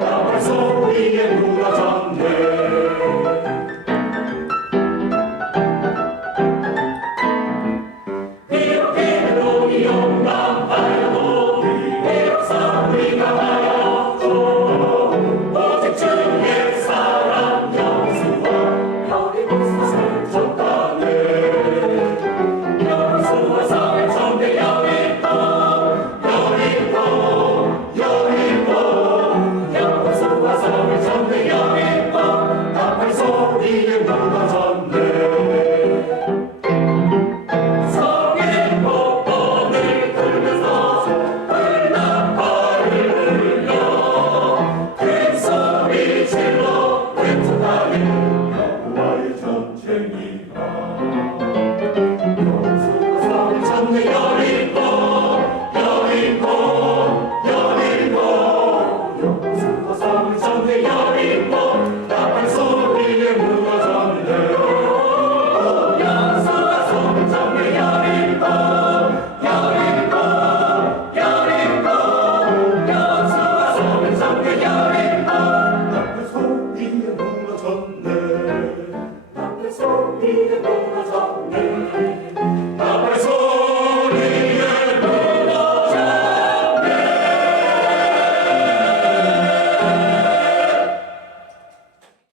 大白鲨，一眼就躲藏。 실로 외투하에 여호와의 전쟁이라 성내 남편 소리에 놀아서